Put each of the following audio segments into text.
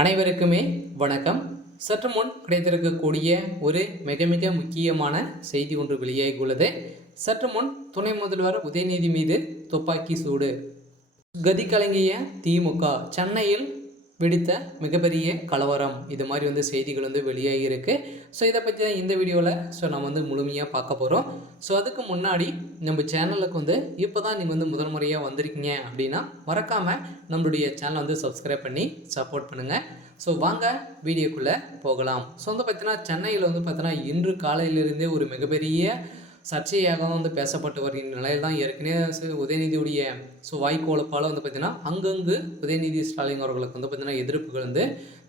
அனைவருக்குமே வணக்கம். சற்று முன் கிடைத்திருக்கக்கூடிய ஒரு மிக மிக முக்கியமான செய்தி ஒன்று வெளியாகியுள்ளது. சற்று முன் துணை முதல்வர் உதயநிதி மீது துப்பாக்கி சூடு. கதி கலங்கிய திமுக, சென்னையில் வெடித்த மிகப்பெரிய கலவரம், இது மாதிரி செய்திகள் வெளியாகி இருக்கு. ஸோ இதை பற்றி தான் இந்த வீடியோவில் நம்ம முழுமையாக பார்க்க போகிறோம். ஸோ அதுக்கு முன்னாடி நம்ம சேனலுக்கு இப்போ தான் நீங்கள் முதல் முறையாக வந்திருக்கீங்க அப்படின்னா மறக்காமல் நம்மளுடைய சேனலை சப்ஸ்கிரைப் பண்ணி சப்போர்ட் பண்ணுங்கள். ஸோ வாங்க வீடியோக்குள்ளே போகலாம். ஸோ பார்த்தீங்கன்னா சென்னையில் பார்த்தீங்கன்னா இன்று காலையிலிருந்தே ஒரு மிகப்பெரிய சர்ச்சையாக தான் பேசப்பட்டு வருகின்ற நிலையில் தான் ஏற்கனவே உதயநிதியுடைய வாய்க்கோலப்பால் பார்த்திங்கன்னா அங்கங்கு உதயநிதி ஸ்டாலின் அவர்களுக்கு பார்த்திங்கன்னா எதிர்ப்புகள்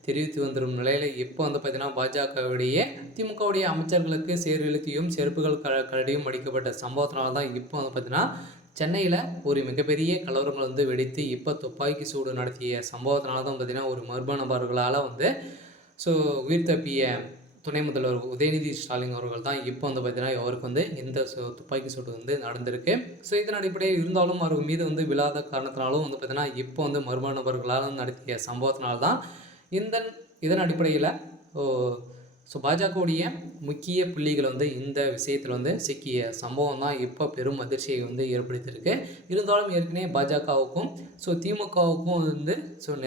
தெரிவித்து வந்துடும் நிலையில் இப்போ பார்த்திங்கன்னா பாஜகவுடைய திமுகவுடைய அமைச்சர்களுக்கு சேர் எழுத்தியும் செருப்புகள் கரடியும் அடிக்கப்பட்ட சம்பவத்தினால தான் இப்போ பார்த்திங்கன்னா சென்னையில் ஒரு மிகப்பெரிய கலவரங்கள் வெடித்து இப்போ துப்பாக்கி சூடு நடத்திய சம்பவத்தினால தான் பார்த்திங்கன்னா ஒரு மர்ம நபர்களால் உயிர் தப்பிய துணை முதல்வர் உதயநிதி ஸ்டாலின் அவர்கள் தான் இப்போ பார்த்தீங்கன்னா அவருக்கு இந்த துப்பாக்கி சூடு நடந்திருக்கு. ஸோ இதன் அடிப்படையில் இருந்தாலும் அவர் மீது விழாத காரணத்தினாலும் பார்த்தீங்கன்னா இப்போ மர்ம நபர்களால் நடத்திய சம்பவத்தினால்தான் இதன் அடிப்படையில் பாஜகவுடைய முக்கிய புள்ளிகள் இந்த விஷயத்தில் சிக்கிய சம்பவம் தான் இப்போ பெரும் அதிர்ச்சியை ஏற்படுத்தியிருக்கு. இருந்தாலும் ஏற்கனவே பாஜகவுக்கும் திமுகவுக்கும்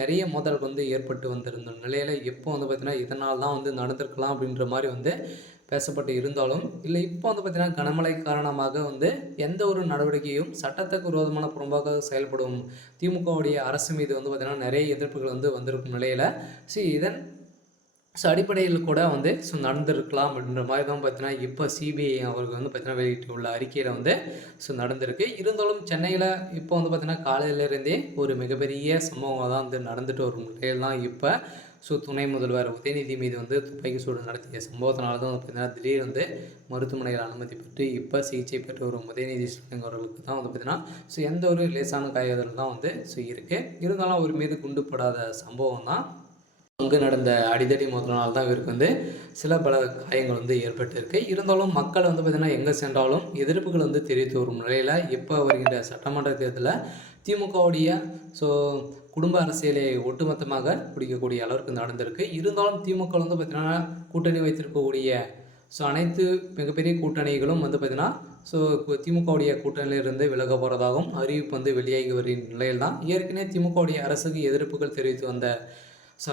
நிறைய மோதல் ஏற்பட்டு வந்திருந்த நிலையில் இப்போ பார்த்தீங்கன்னா இதனால் தான் நடந்திருக்கலாம் அப்படின்ற மாதிரி பேசப்பட்டு இருந்தாலும் இல்லை இப்போ பார்த்தீங்கன்னா கனமழை காரணமாக எந்த ஒரு நடவடிக்கையும் சட்டத்துக்கு விரோதமான புறம்பாக செயல்படும் திமுகவுடைய அரசு மீது பார்த்தீங்கன்னா நிறைய எதிர்ப்புகள் வந்திருக்கும் நிலையில் இதன் அடிப்படையில் கூட நடந்திருக்கலாம் அப்படின்ற மாதிரி தான் பார்த்தீங்கன்னா இப்போ சிபிஐ அவருக்கு பார்த்தீங்கன்னா வெளியிட்டுள்ள அறிக்கையில் நடந்திருக்கு. இருந்தாலும் சென்னையில் இப்போ பார்த்தீங்கன்னா காலையிலேருந்தே ஒரு மிகப்பெரிய சம்பவம் தான் நடந்துட்டு வரும் நிலையில் தான் இப்போ துணை முதல்வர் உதயநிதி மீது துப்பாக்கி சூடு நடத்திய சம்பவத்தினால தான் பார்த்தீங்கன்னா திடீர் மருத்துவமனையில் அனுமதி பெற்று இப்போ சிகிச்சை பெற்று வரும் உதயநிதி ஸ்டாலின் அவர்களுக்கு தான் பார்த்தீங்கன்னா எந்த ஒரு லேசான காயங்கள் தான் இருக்குது. இருந்தாலும் அவர் மீது குண்டுப்படாத சம்பவம் தான் அங்கு நடந்த அடிதடி மோதலினால் தான் இவருக்கு சில பல காயங்கள் ஏற்பட்டிருக்கு. இருந்தாலும் மக்கள் பார்த்திங்கன்னா எங்கே சென்றாலும் எதிர்ப்புகள் தெரிவித்து வரும் நிலையில் இப்போ வருகின்ற சட்டமன்ற தேர்தலில் திமுகவுடைய குடும்ப அரசியலை ஒட்டுமொத்தமாக பிடிக்கக்கூடிய அளவுக்கு நடந்திருக்கு. இருந்தாலும் திமுக பார்த்திங்கன்னா கூட்டணி வைத்திருக்கக்கூடிய அனைத்து மிகப்பெரிய கூட்டணிகளும் பார்த்திங்கன்னா திமுகவுடைய கூட்டணியிலிருந்து விலக போகிறதாகவும் அறிவிப்பு வெளியாகி வருகின்ற நிலையில் தான் ஏற்கனவே திமுகவுடைய அரசுக்கு எதிர்ப்புகள் தெரிவித்து வந்த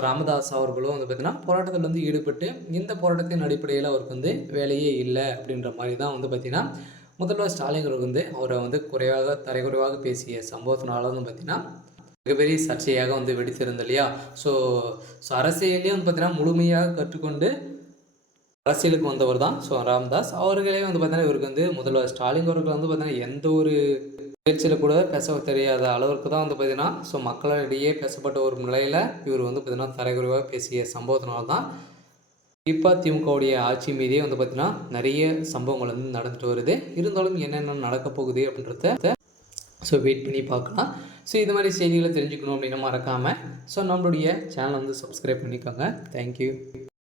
ராமதாஸ் அவர்களும் பார்த்திங்கன்னா போராட்டத்தில் ஈடுபட்டு இந்த போராட்டத்தின் அடிப்படையில் அவருக்கு வேலையே இல்லை அப்படின்ற மாதிரி தான் பார்த்திங்கன்னா முதல்வர் ஸ்டாலின் அவருக்கு அவரை தரைக்குறைவாக பேசிய சம்பவத்தினால பார்த்திங்கன்னா மிகப்பெரிய சர்ச்சையாக வெடித்திருந்த இல்லையா. அரசியலே பார்த்திங்கன்னா முழுமையாக கற்றுக்கொண்டு அரசியலுக்கு வந்தவர் தான் ராமதாஸ் அவர்களே பார்த்திங்கன்னா இவருக்கு முதல்வர் ஸ்டாலின் அவர்கள் பார்த்திங்கன்னா எந்த ஒரு பேச்சில் கூட பேச தெரியாத அளவிற்கு தான் பார்த்திங்கன்னா மக்களிடையே பேசப்பட்ட ஒரு நிலையில் இவர் பார்த்திங்கன்னா தரைக்குறைவாக பேசிய சம்பவத்தினால தான் இப்போ திமுகவுடைய ஆட்சி மீதே பார்த்திங்கன்னா நிறைய சம்பவங்கள் நடந்துட்டு வருது. இருந்தாலும் என்னென்ன நடக்க போகுது அப்படின்றத வெயிட் பண்ணி பார்க்கலாம். இது மாதிரி செய்திகளை தெரிஞ்சுக்கணும் அப்படின்னா மறக்காமல் நம்மளுடைய சேனலை சப்ஸ்கிரைப் பண்ணிக்கோங்க. தேங்க்யூ.